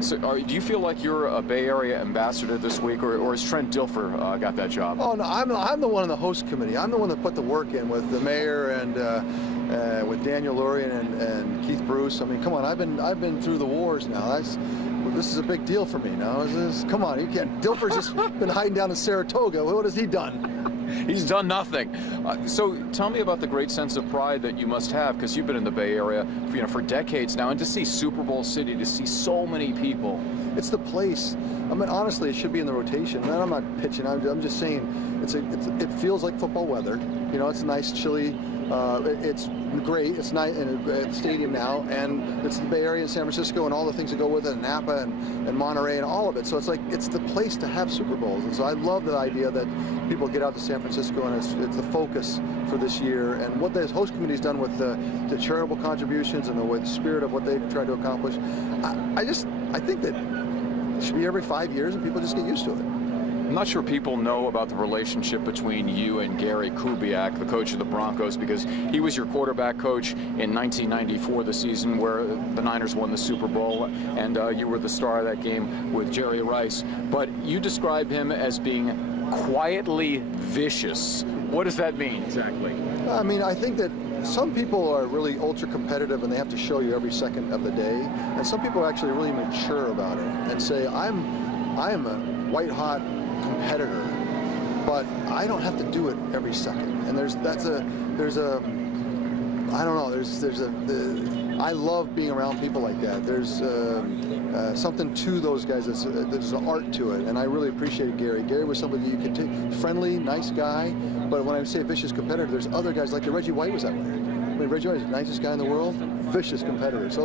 So, do you feel like you're a Bay Area ambassador this week, or has Trent Dilfer got that job? Oh no, I'm the one on the host committee. I'm the one that put the work in with the mayor and with Daniel Lurian and Keith Bruce. I mean, come on, I've been through the wars now. This is a big deal for me now. Come on, you can't. Dilfer's just been hiding down in Saratoga. What has he done? He's done nothing. So tell me about the great sense of pride that you must have, because you've been in the Bay Area for decades now, and to see Super Bowl City, to see so many people. It's the place. I mean, honestly, it should be in the rotation. And I'm not pitching. I'm just saying it feels like football weather. You know, it's nice, chilly. It's great. It's nice in a stadium now, and it's the Bay Area and San Francisco and all the things that go with it, and Napa and Monterey and all of it. So it's like it's the place to have Super Bowls. And so I love the idea that people get out to San Francisco, and it's the focus for this year. And what the host committee's done with the charitable contributions and the spirit of what they've tried to accomplish, I think that it should be every 5 years, and people just get used to it. I'm not sure people know about the relationship between you and Gary Kubiak, the coach of the Broncos, because he was your quarterback coach in 1994, the season where the Niners won the Super Bowl, and you were the star of that game with Jerry Rice. But you describe him as being quietly vicious. What does that mean exactly? I mean, I think that some people are really ultra competitive and they have to show you every second of the day, and some people are actually really mature about it and say, I am a white hot competitor, but I don't have to do it every second. And I love being around people like that. There's something to those guys. There's an art to it, and I really appreciated Gary. Gary was somebody you could take, friendly, nice guy, but when I say vicious competitor, there's other guys like Reggie White was that way. I mean, Reggie White is the nicest guy in the world, vicious competitor. So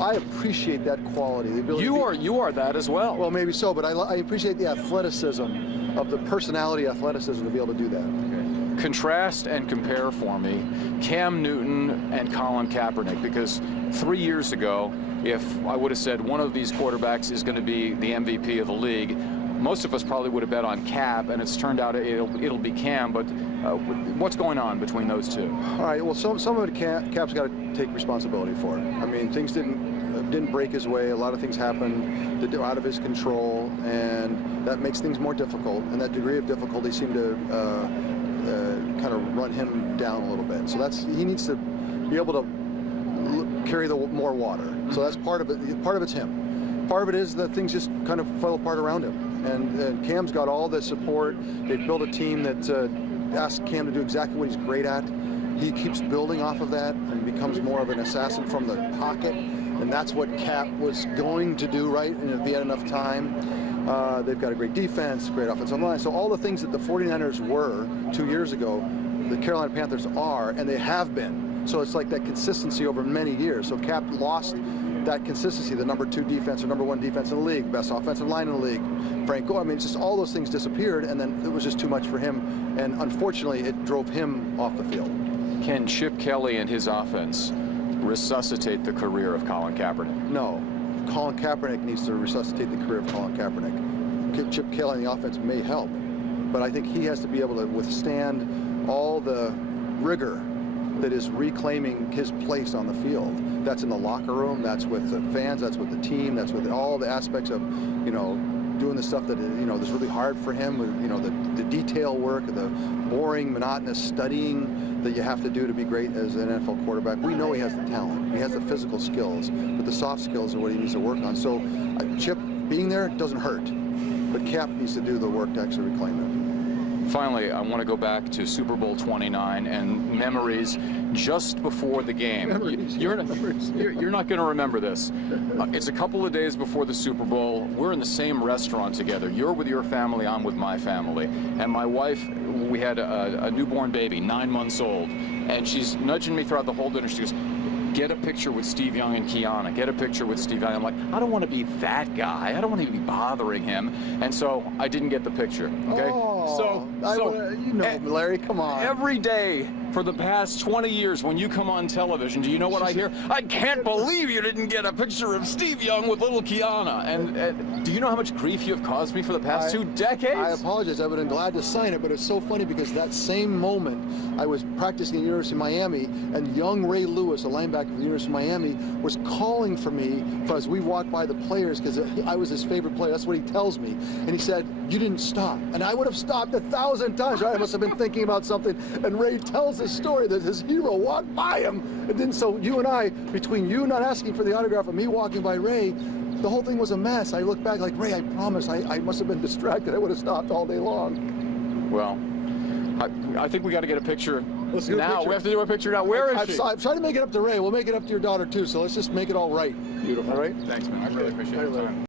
I appreciate that quality. The ability you are that as well. Well, maybe so, but I appreciate the athleticism of the personality, athleticism to be able to do that. Okay. Contrast and compare for me Cam Newton and Colin Kaepernick, because 3 years ago, if I would have said one of these quarterbacks is going to be the MVP of the league, most of us probably would have bet on Cap, and it's turned out it'll be Cam. But what's going on between those two? All right. Well, some of it Cap's got to take responsibility for. I mean, things didn't break his way. A lot of things happened that are out of his control, and that makes things more difficult. And that degree of difficulty seemed to kind of run him down a little bit. So he needs to be able to carry the more water. So that's part of it. Part of it's him. Part of it is that things just kind of fell apart around him. And Cam's got all the support. They've built a team that asks Cam to do exactly what he's great at. He keeps building off of that and becomes more of an assassin from the pocket. And that's what Cap was going to do, right? And if he had enough time. They've got a great defense, great offensive line. So all the things that the 49ers were 2 years ago, the Carolina Panthers are, and they have been. So it's like that consistency over many years. So Cap lost that consistency, the number 2 defense or number 1 defense in the league, best offensive line in the league. Frank Gore, I mean, it's just all those things disappeared, and then it was just too much for him. And unfortunately, it drove him off the field. Can Chip Kelly and his offense resuscitate the career of Colin Kaepernick? No. Colin Kaepernick needs to resuscitate the career of Colin Kaepernick. Chip Kelly in the offense may help, but I think he has to be able to withstand all the rigor that is reclaiming his place on the field. That's in the locker room, that's with the fans, that's with the team, that's with all the aspects of, doing the stuff that, that's really hard for him, with, the detail work, the boring, monotonous studying that you have to do to be great as an NFL quarterback. We know he has the talent, he has the physical skills, but the soft skills are what he needs to work on. So Chip being there doesn't hurt, but Cap needs to do the work to actually reclaim it. Finally, I want to go back to Super Bowl 29 and memories just before the game. You're not going to remember this. It's a couple of days before the Super Bowl. We're in the same restaurant together. You're with your family, I'm with my family. And my wife, we had a newborn baby, 9 months old. And she's nudging me throughout the whole dinner. She goes, get a picture with Steve Young and Kiana. Get a picture with Steve Young. I'm like, I don't want to be that guy. I don't want to be bothering him. And so I didn't get the picture. Okay. Oh, Larry, come on. Every day For the past 20 years, when you come on television, do you know what I hear? I can't believe you didn't get a picture of Steve Young with little Kiana. And do you know how much grief you have caused me for the past 2 decades? I apologize. I would have been glad to sign it, but it's so funny because that same moment I was practicing at the University of Miami, and young Ray Lewis, a linebacker for the University of Miami, was calling for me as we walked by the players because I was his favorite player. That's what he tells me. And he said, "You didn't stop." And I would have stopped 1,000 times, right? I must have been thinking about something. And Ray tells this story that his hero walked by him. And then so you and I, between you not asking for the autograph and me walking by Ray, the whole thing was a mess. I look back like, Ray, I promise, I must have been distracted. I would have stopped all day long. Well, I think we got to get a picture Let's do a now. picture. We have to do a picture now. Where is she? I've tried to make it up to Ray. We'll make it up to your daughter, too. So let's just make it all right. Beautiful. All right? Thanks, man. I really appreciate your time.